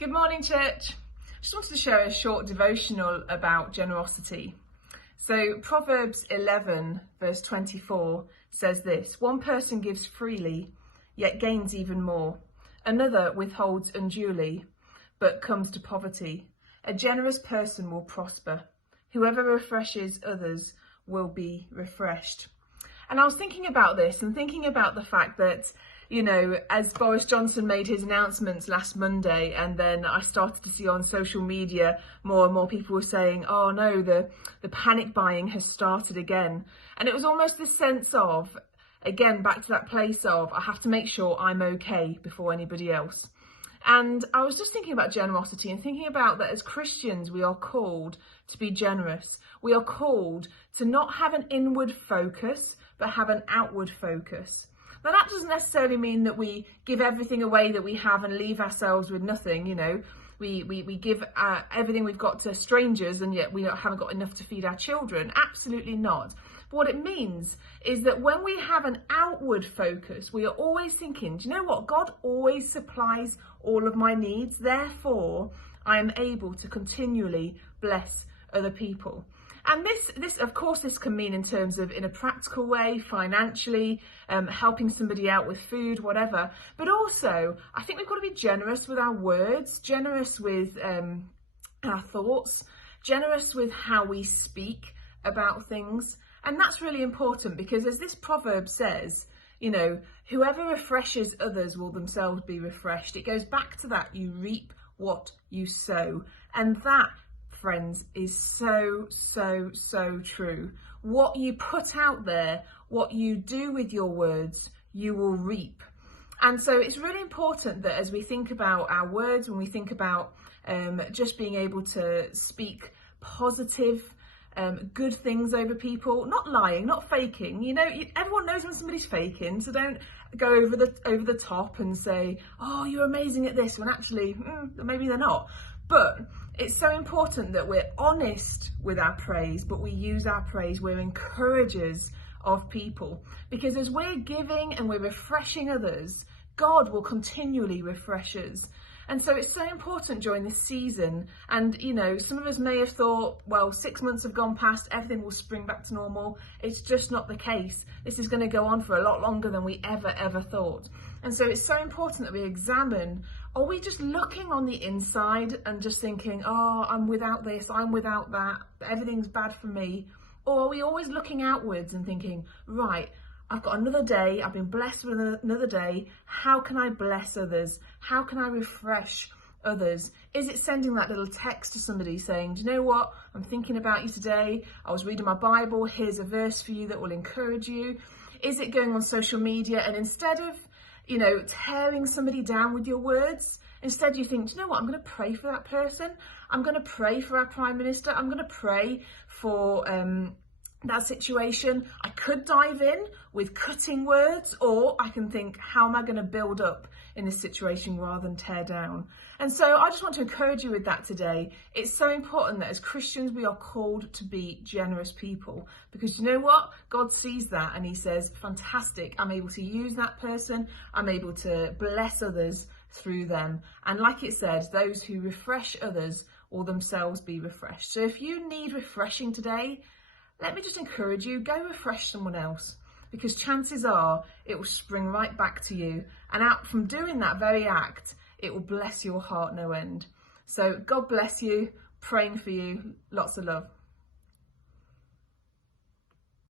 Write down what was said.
Good morning, church. Just wanted to share a short devotional about generosity. So Proverbs 11 verse 24 says this: one person gives freely, yet gains even more. Another withholds unduly, but comes to poverty. A generous person will prosper. Whoever refreshes others will be refreshed. And I was thinking about this and thinking about the fact that, you know, as Boris Johnson made his announcements last Monday, and then I started to see on social media more and more people were saying, oh no, the panic buying has started again. And it was almost this sense of, again, back to that place of, I have to make sure I'm okay before anybody else. And I was just thinking about generosity and thinking about that as Christians, we are called to be generous. We are called to not have an inward focus, but have an outward focus. Now, that doesn't necessarily mean that we give everything away that we have and leave ourselves with nothing. You know, we give everything we've got to strangers and yet we haven't got enough to feed our children. Absolutely not. But what it means is that when we have an outward focus, we are always thinking, do you know what? God always supplies all of my needs. Therefore, I am able to continually bless other people. And this, of course, this can mean in terms of in a practical way, financially, helping somebody out with food, whatever. But also, I think we've got to be generous with our words, generous with our thoughts, generous with how we speak about things. And that's really important because as this proverb says, you know, whoever refreshes others will themselves be refreshed. It goes back to that, you reap what you sow. And that, friends, is so true. What you put out there, what you do with your words, you will reap. And so it's really important that as we think about our words, when we think about just being able to speak positive, good things over people, not lying, not faking. You know, everyone knows when somebody's faking, so don't go over the top and say, oh, you're amazing at this, when actually maybe they're not. But it's so important that we're honest with our praise, but we use our praise, we're encouragers of people. Because as we're giving and we're refreshing others, God will continually refresh us. And so it's so important during this season. And, you know, some of us may have thought, well, 6 months have gone past, everything will spring back to normal. It's just not the case. This is going to go on for a lot longer than we ever thought. And so it's so important that we examine, are we just looking on the inside and just thinking, oh, I'm without this, I'm without that, everything's bad for me? Or are we always looking outwards and thinking, right, I've got another day, I've been blessed with another day, how can I bless others? How can I refresh others? Is it sending that little text to somebody saying, do you know what, I'm thinking about you today, I was reading my Bible, here's a verse for you that will encourage you? Is it going on social media and instead of, you know, tearing somebody down with your words, instead you think, do you know what, I'm going to pray for that person, I'm going to pray for our Prime Minister, I'm going to pray for that situation. I could dive in with cutting words, or I can think, how am I going to build up in this situation rather than tear down? And so I just want to encourage you with that today. It's so important that as Christians we are called to be generous people, because you know what? God sees that and he says, fantastic, I'm able to use that person, I'm able to bless others through them. And like it said, those who refresh others will themselves be refreshed. So if you need refreshing today, let me just encourage you, go refresh someone else, because chances are it will spring right back to you. And out from doing that very act, it will bless your heart no end. So God bless you, praying for you, lots of love.